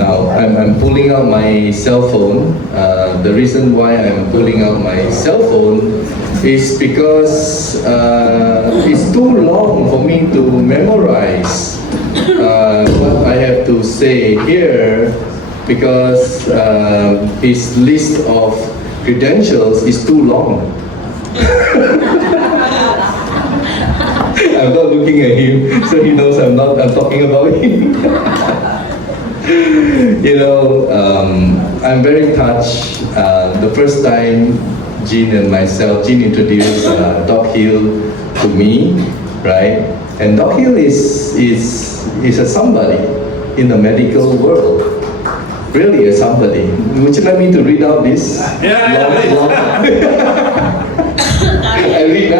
Now, I'm pulling out my cell phone. The reason why I'm pulling out my cell phone is because it's too long for me to memorize what I have to say here, because his list of credentials is too long. I'm not looking at him, so he knows I'm talking about him. You know, I'm very touched. The first time Jean introduced Doc Hill to me, right? And Doc Hill is a somebody in the medical world. Really a somebody. Would you like me to read out this? Yeah. I read.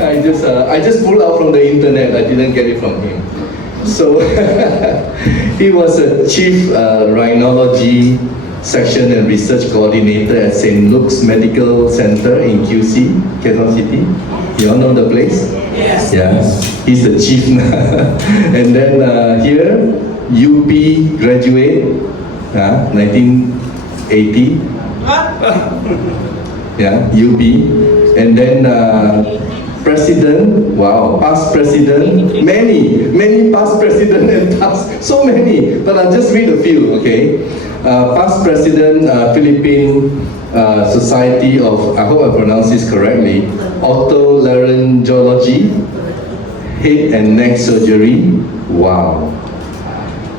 I just pulled out from the internet. I didn't get it from him. So he was a chief rhinology section and research coordinator at St. Luke's Medical Center in QC, Quezon City. You all know the place? Yes. Yeah, he's the chief now. And then here, UP graduate, 1980. Yeah, UP. And then president, wow, past president, many past president and past, so many, but I'll just read a few, okay? Past president, Philippine Society of, I hope I pronounce this correctly, Otolaryngology, Head and Neck Surgery, wow.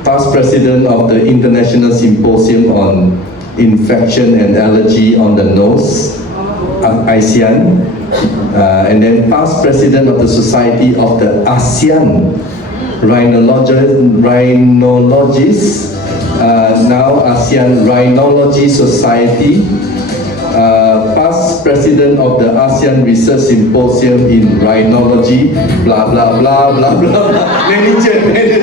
Past president of the International Symposium on Infection and Allergy on the Nose, ASEAN, and then past president of the Society of the ASEAN Rhinologists, now ASEAN Rhinology Society, past president of the ASEAN Research Symposium in Rhinology, blah blah blah blah blah blah, many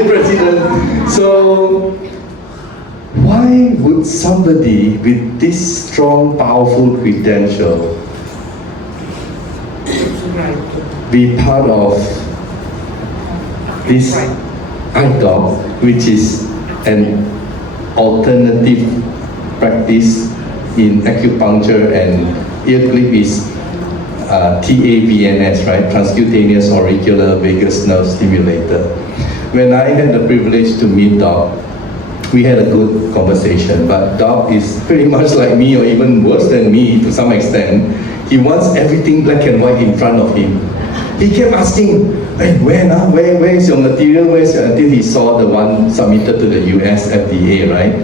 president. So why would somebody with this strong, powerful credential be part of this IDOC, which is an alternative practice in acupuncture, and ear clip is TAVNS, right? Transcutaneous Auricular Vagus Nerve Stimulator. When I had the privilege to meet Doc, we had a good conversation, but Doc is pretty much like me, or even worse than me to some extent. He wants everything black and white in front of him. He kept asking, hey, where is your material? Until he saw the one submitted to the US FDA, right?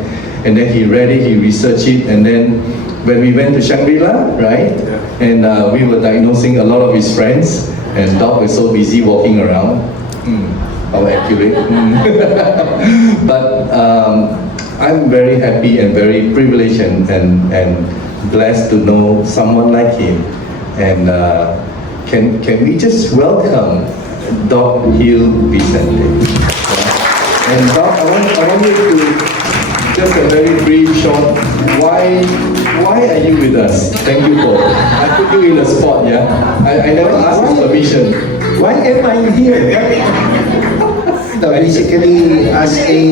And then he read it, he researched it, and then when we went to Shangri-La, right? And we were diagnosing a lot of his friends, and Doc was so busy walking around. How accurate. But I'm very happy and very privileged and blessed to know someone like him. And can we just welcome Doc Hill Vicente? And Doc, I want you to just a very brief short. Why are you with us? Thank you for. I put you in a spot, yeah. I never asked his permission. Why am I here? No, basically, as a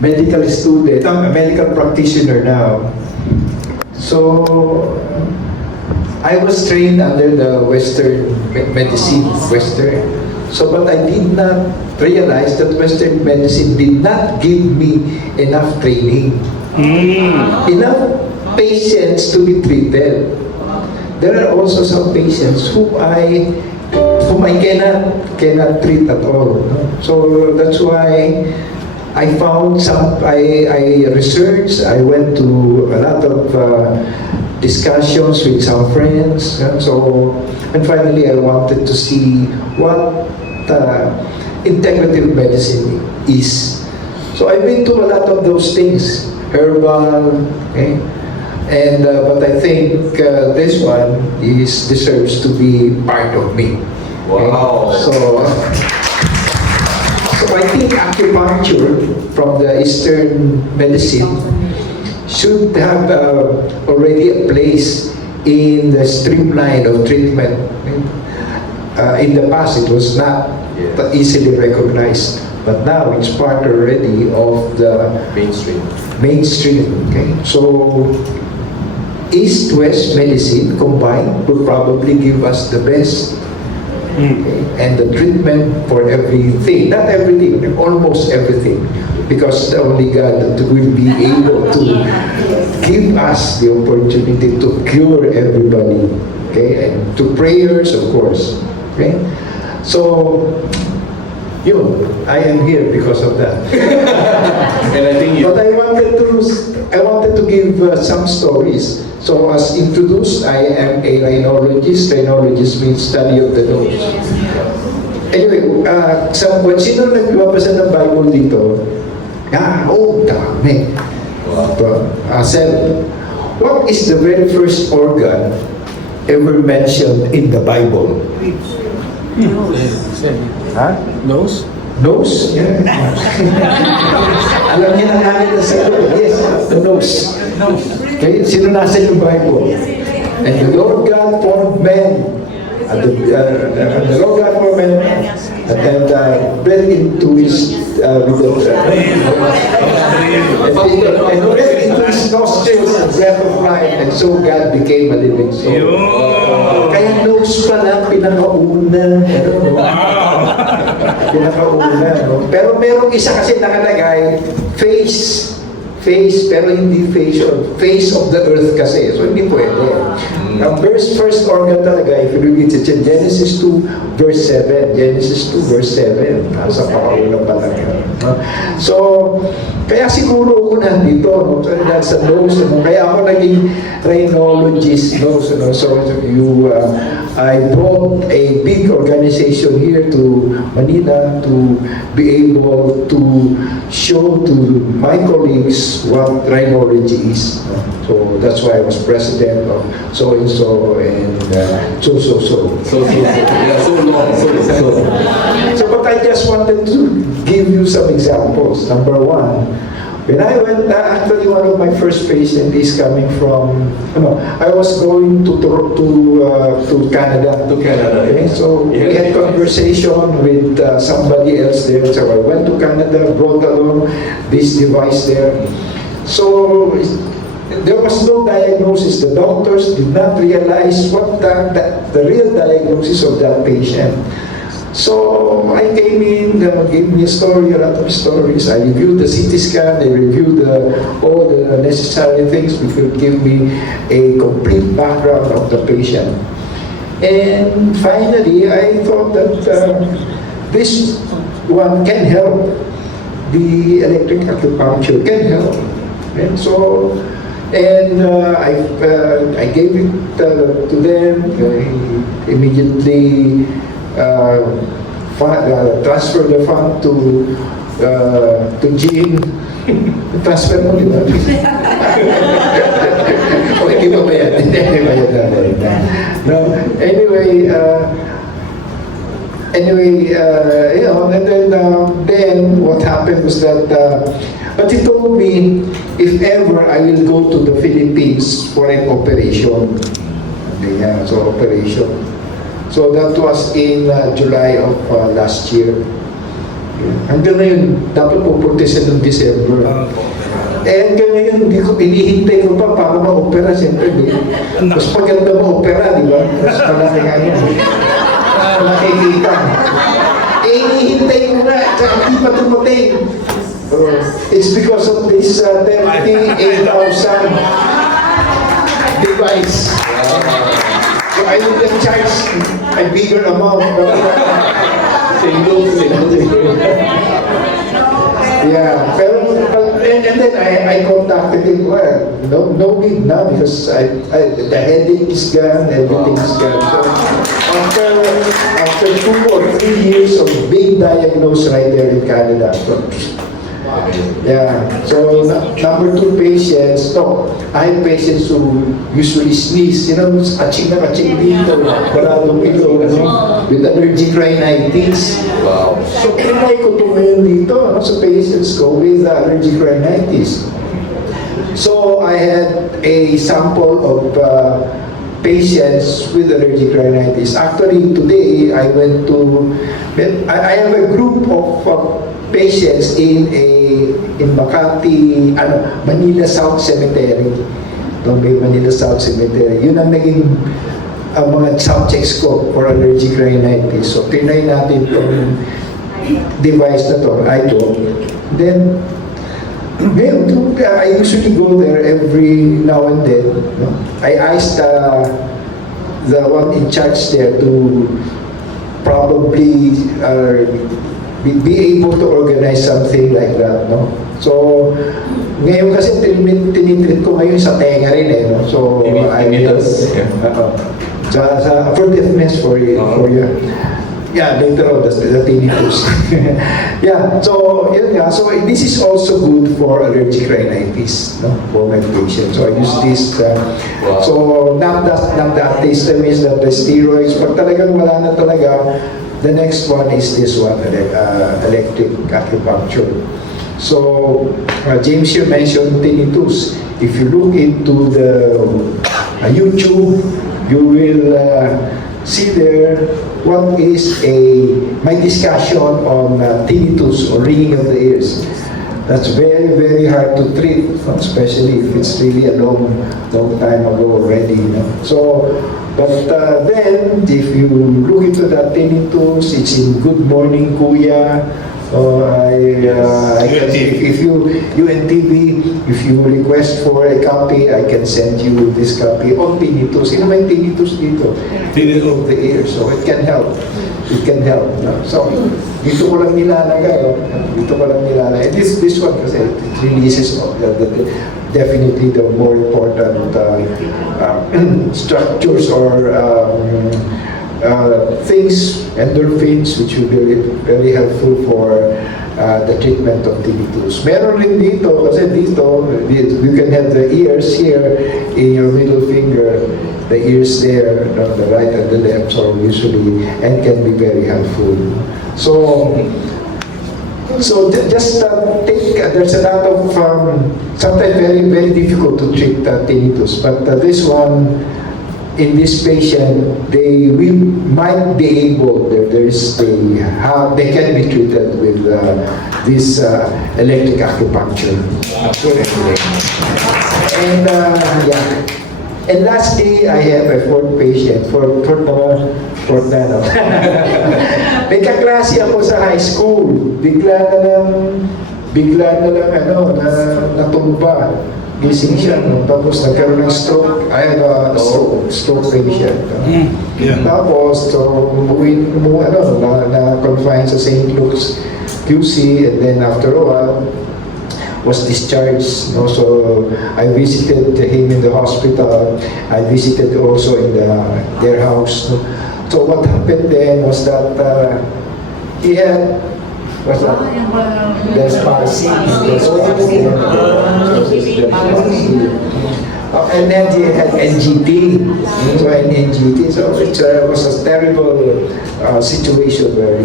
medical student, I'm a medical practitioner now. So, I was trained under the Western medicine, So, but I did not realize that Western medicine did not give me enough training, enough patients to be treated. There are also some patients whom I cannot treat at all. So that's why I found I researched, I went to a lot of discussions with some friends, and finally I wanted to see what integrative medicine is. So I've been to a lot of those things, herbal, okay? And but I think this one deserves to be part of me. Wow. So I think acupuncture from the Eastern medicine should have already a place in the streamline of treatment. In the past, it was not easily recognized. but now it's part already of the Mainstream. mainstream. Okay, so East-West medicine combined will probably give us the best. Okay? And the treatment for everything, not everything, almost everything, because only God will be able to give us the opportunity to cure everybody. Okay, and to prayers, of course. Okay, so I am here because of that. And I think But I wanted to give some stories. So as introduced, I am a rhinologist. Rhinologist means study of the nose. Anyway, sino nagbabasa ng Bible dito? Dami. Sir, what is the very first organ ever mentioned in the Bible? Nose? Nose? Yeah. Alam niya na namin na sagot. Yes, the nose. Okay, sino nasa yung Bible? And the Lord God formed man. And the Lord God formed man. And then breathed into his and breathed into his nostrils the breath of life. And so God became a living soul. Kaya nose pala pinakauna. Pinakauna, no? Pero merong isa kasi nakalagay, face, pero hindi facial. Face of the earth kasi. So, hindi pwede. Ang first organ talaga, if you read it in Genesis 2, verse 7. Genesis 2, verse 7. Nasa pakauna pa lang yan. So, kaya siguro ako nandito, no? So, sa nose, no? Kaya ako naging rhinologist, no? So, I brought a big organization here to Manila to be able to show to my colleagues what rhinology is. So that's why I was president of so-and-so and so. Yeah, so long. So, but I just wanted to give you some examples. Number one, when I went, actually one of my first patients is coming from, I was going to Canada. To Canada. Okay, so we had conversation with somebody else there. So I went to Canada, brought along this device there. So there was no diagnosis. The doctors did not realize what the real diagnosis of that patient. So I came in, gave me a lot of stories. I reviewed the CT scan, I reviewed all the necessary things which would give me a complete background of the patient. And finally, I thought that this one can help. The electric acupuncture can help. And so, I gave it to them. I immediately transfer the fund to Jean. Transfer mo, di ba? Okay, di ba ba yan? No, anyway, and then what happened was that, but he told me, if ever I will go to the Philippines for an operation. Yeah, so operation. So that was in July of last year. Hanggang ngayon, dapat pupunta siya ng December. Hanggang ngayon, hinihintay ko pa para ma-opera, siyempre. Mas maganda ma-opera, di ba? Mas malaki nga yun. Malaki kita. Hinihintay ko na, tsaka hindi pa tumating. It's because of this 38,000 device. So I will get charged a bigger amount. Yeah, pero and then I contacted him. Well, no need now because the headache is gone, everything is gone. So after 2 or 3 years of being diagnosed right there in Canada. Yeah, so number 2 patients, I have patients who usually sneeze, kaching na kaching dito, maraming pilo, with allergic rhinitis. Wow. So trinay ko ito ngayon dito, sa patients ko with allergic rhinitis. So I had a sample of patients with allergic rhinitis. Actually, today I went to, I have a group of patients in Makati, Manila South Cemetery. May Manila South Cemetery. Yun ang naging mga subjects ko for allergic rhinitis. So, tinry natin itong device na to, IDO. Then, ngayon, I usually go there every now and then. No? I asked the one in charge there to probably be able to organize something like that. No? So, ngayon kasi tinitreat ko ngayon sa tenga rin eh. No? So, Tinnitus, yeah. sa forgiveness for you. Yeah, later on, the tinnitus. Yeah, so, yun nga. So, this is also good for allergic rhinitis, no? For medication. So, I use this. So, nabda-histamines, the steroids. Pag talagang wala na talaga, the next one is this one, electric acupuncture. So, James, you mentioned tinnitus. If you look into the YouTube, you will see there what is my discussion on tinnitus or ringing of the ears. That's very, very hard to treat, especially if it's really a long time ago already. You know? So, but then, if you look into that tinnitus, it's in Good Morning Kuya. If you and TV, if you request for a copy, I can send you this copy on tinnitus. Sino may tinnitus dito? Tinnitus of the ear. So it can help. It can help. No? So, dito ko lang nilalagay. Dito ko lang nilalagay. This one kasi it releases definitely the more important structures or things, endorphins, which will be very helpful for the treatment of tinnitus. Meron rin dito, kasi dito, you can have the ears here in your middle finger, the ears there, the right and the left, so usually, and can be very helpful. So just take, there's a lot of, sometimes very, very difficult to treat tinnitus, but this one, in this patient, they might be able. They can be treated with this electric acupuncture. And yeah. And lastly, I have a fourth patient. Fourth na no. May kaklase ako sa high school. Bigla na lang natumba. Gising siya, no? Tapos nagkaroon ng stroke, stroke patient. Tapos, so, na-confine sa St. Luke's QC, and then after a while, was discharged. No? So, I visited him in the hospital. I visited also in their house. No? So, what happened then was that he had there's palsy. And then he had NGT. So NGT. So it was a terrible situation where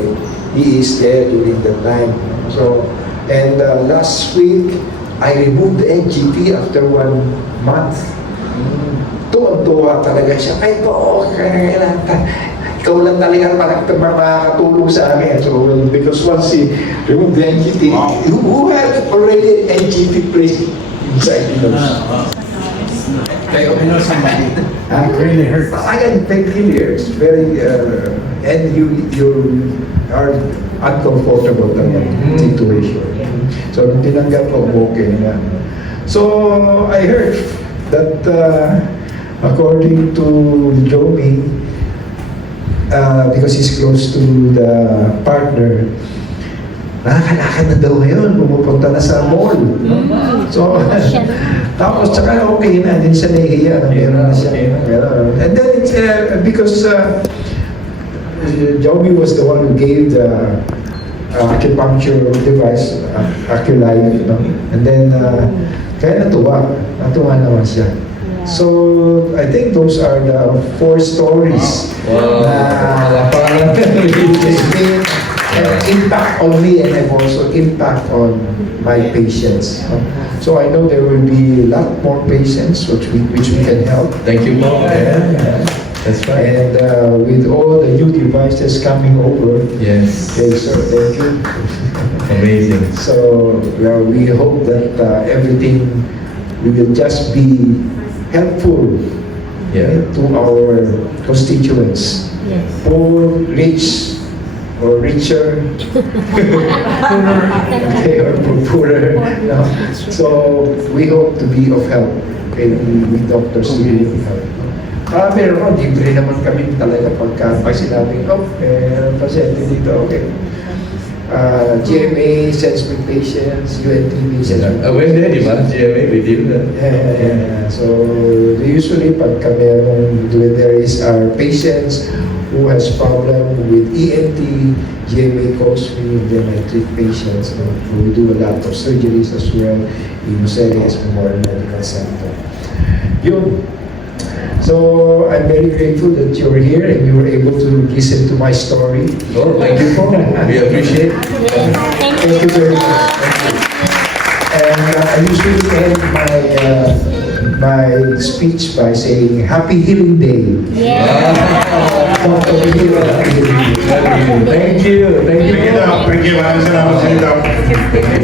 he is there during that time. So, and last week, I removed the NGT after 1 month. Tuwan-tuwa talaga siya. Ay, ikaw lang talaga makakatulong sa akin. So, because once he removed the NGT, who had already NGT placed inside the nose? I know somebody. It really hurts. It really hurts. Very, and you are uncomfortable situation. So, tinanggap ko, okay na. So, I heard that according to Joey, because he's close to the partner, nakakalakad na daw ngayon, pumupunta na sa mall. No? So, tapos tsaka okay na, din siya nahihiya na meron na siya. And then it's because Joey was the one who gave the acupuncture device, Aculife, you know? And then, kaya natuwa naman siya. So, I think those are the 4 stories. Wow. impact on me, and I've also impact on my patients. So I know there will be a lot more patients which we can help. Thank you, Paul. Yeah. That's right. And with all the new devices coming over, Yes. okay, so thank you. Amazing. So well, we hope that everything will just be helpful Yeah. to our constituents. Yes. Poor, rich, or richer, okay, or poorer. No? So we hope to be of help. Okay, we doctors to be of help. Meron ko, libre naman kami talaga pag sinabing, pasyente dito, okay. GMA sends with patients, UNTV sends with I went there, di ba? GMA with you. Yeah. So usually pagka when there is our patients who has problem with ENT, GMA calls me, and then I treat patients. We do a lot of surgeries as well in Museres Memorial Medical Center. Yun. So I'm very grateful that you're here and you were able to listen to my story. Oh, thank you, Paul. We appreciate it. Yes. Thank you very much. And I usually end my speech by saying Happy Healing Day. Yes. Dr. Mihira, Happy Healing Day. Thank you. Thank you. Thank you, Doc. Thank you. Maraming salamat sa inyo, Doc. Thank you.